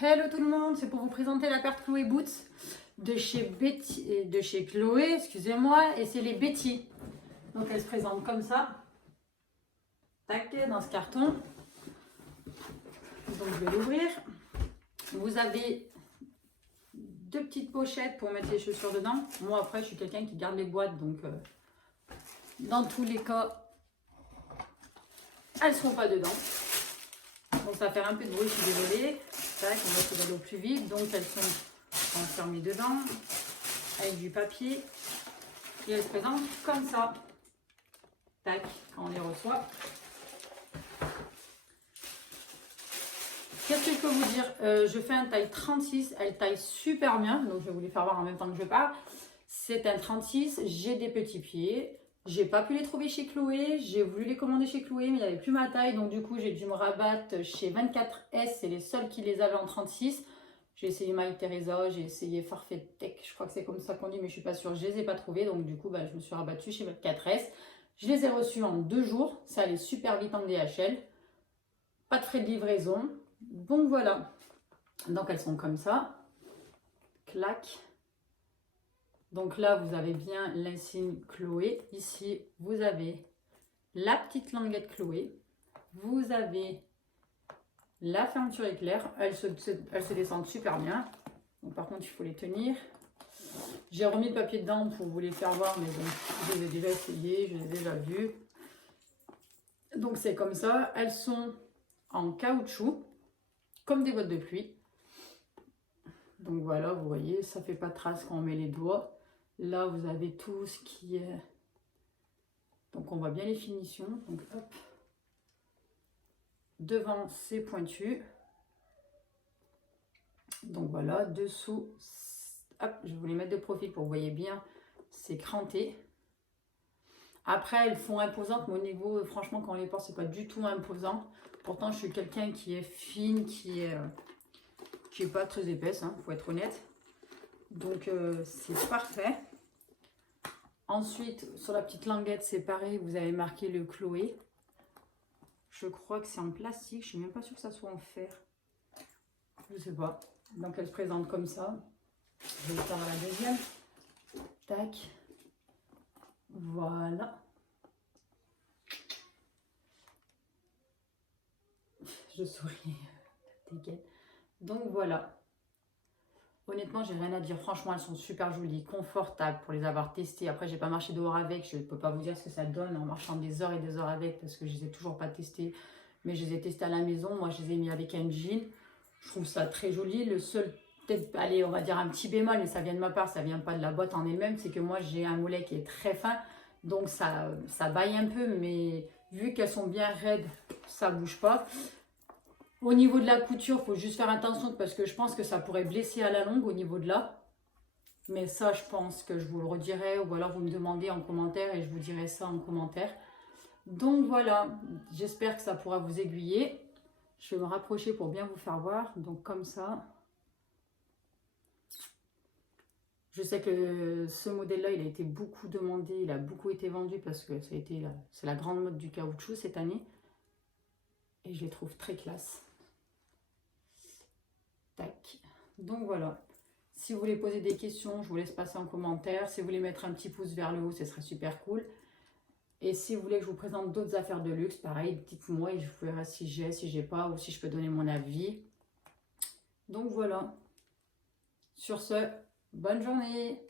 Hello tout le monde, c'est pour vous présenter la paire Chloé Boots de chez Chloé, excusez-moi, et c'est les Betty. Donc elle se présente comme ça, tac, dans ce carton. Donc je vais l'ouvrir. Vous avez deux petites pochettes pour mettre les chaussures dedans. Moi après je suis quelqu'un qui garde les boîtes, donc dans tous les cas, elles ne seront pas dedans. Donc ça va faire un peu de bruit, je suis désolée. Tac, on va essayer d'aller au plus vite. Donc elles sont enfermées dedans avec du papier et elles se présentent comme ça. Tac, quand on les reçoit. Qu'est-ce que je peux vous dire? Je fais un taille 36, elle taille super bien, donc je vais vous les faire voir en même temps que je parle. C'est un 36, j'ai des petits pieds. J'ai pas pu les trouver chez Chloé, j'ai voulu les commander chez Chloé, mais il n'y avait plus ma taille, donc du coup j'ai dû me rabattre chez 24S, c'est les seuls qui les avaient en 36. J'ai essayé My Teresa, j'ai essayé Farfet Tech, je crois que c'est comme ça qu'on dit, mais je suis pas sûre, je les ai pas trouvés, donc du coup je me suis rabattue chez 24S. Je les ai reçus en 2 jours, ça allait super vite en DHL, pas de frais de livraison, donc voilà. Donc elles sont comme ça, clac. Donc là, vous avez bien l'insigne Chloé. Ici, vous avez la petite languette Chloé. Vous avez la fermeture éclair. Elles se descendent super bien. Donc, par contre, il faut les tenir. J'ai remis le papier dedans pour vous les faire voir, mais bon, je les ai déjà essayés, je les ai déjà vus. Donc c'est comme ça. Elles sont en caoutchouc, comme des bottes de pluie. Donc voilà, vous voyez, ça fait pas de traces quand on met les doigts. Là, vous avez tout ce qui est... Donc, on voit bien les finitions. Donc, hop. Devant, c'est pointu. Donc, voilà. Dessous, hop, je vais vous les mettre de profil pour que vous voyez bien. C'est cranté. Après, elles font imposantes, mais au niveau, franchement, quand on les porte, c'est pas du tout imposant. Pourtant, je suis quelqu'un qui est fine, qui est pas très épaisse, hein, faut être honnête. Donc, c'est parfait. Ensuite, sur la petite languette, c'est pareil, vous avez marqué le Chloé. Je crois que c'est en plastique, je ne suis même pas sûre que ça soit en fer. Je ne sais pas. Donc, elle se présente comme ça. Je vais faire la deuxième. Tac. Voilà. Je souris. Donc, voilà. Honnêtement, j'ai rien à dire. Franchement, elles sont super jolies, confortables pour les avoir testées. Après, j'ai pas marché dehors avec. Je ne peux pas vous dire ce que ça donne en marchant des heures et des heures avec parce que je les ai toujours pas testées. Mais je les ai testées à la maison. Moi, je les ai mis avec un jean. Je trouve ça très joli. Le seul, peut-être, allez, on va dire un petit bémol, mais ça vient de ma part, ça vient pas de la boîte en elle-même. C'est que moi, j'ai un mollet qui est très fin. Donc, ça baille un peu. Mais vu qu'elles sont bien raides, ça bouge pas. Au niveau de la couture, il faut juste faire attention parce que je pense que ça pourrait blesser à la longue au niveau de là. Mais ça, je pense que je vous le redirai ou alors vous me demandez en commentaire et je vous dirai ça en commentaire. Donc voilà, j'espère que ça pourra vous aiguiller. Je vais me rapprocher pour bien vous faire voir. Donc comme ça. Je sais que ce modèle-là, il a été beaucoup demandé, il a beaucoup été vendu parce que c'est la grande mode du caoutchouc cette année. Et je les trouve très classe. Tac. Donc voilà. Si vous voulez poser des questions, je vous laisse passer en commentaire. Si vous voulez mettre un petit pouce vers le haut, ce serait super cool. Et si vous voulez que je vous présente d'autres affaires de luxe, pareil, dites-moi et je vous verrai si j'ai pas ou si je peux donner mon avis. Donc voilà. Sur ce, bonne journée.